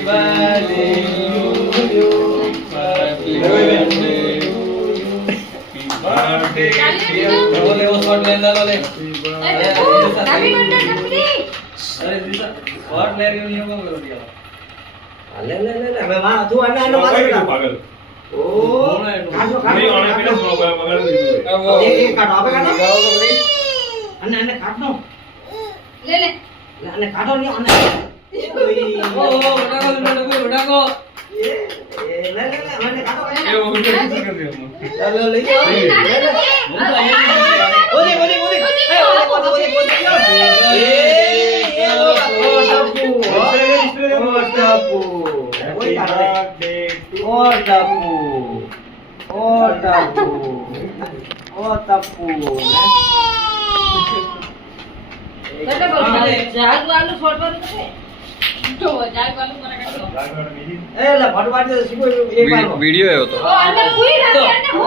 birthday to you. Happy birthday. लो ले वो shot ले लो ले अरे दिशा शॉट ले रही हूं ये कौन कर दिया ले ले ले હવે માં તું આને આનો મારે પાગલ ઓ કાઢો કાઢો આને પેલા બગાડ દીધું એક કાઢો હવે કાઢો અને આને કાઢો ले ले આને કાઢો ને આને ओ उठा को એ લે લે લે આને કાઢો એ ઉલટો કરી દે ચાલો લઈ જાઓ ઓલે ઓલે ઓલે એ ઓલે ઓલે એ ટાપુ ઓય કાઢે ઓ ટાપુ ઓ ટાપુ ઓ ટાપુ बेटा बोल जाग वालों शॉट वालों है तो जाग वालों मना कर दो એ લે ફટવાટ દે શીખો એક વાર वीडियो है वो तो ओ अंदर हुई ना अंदर हो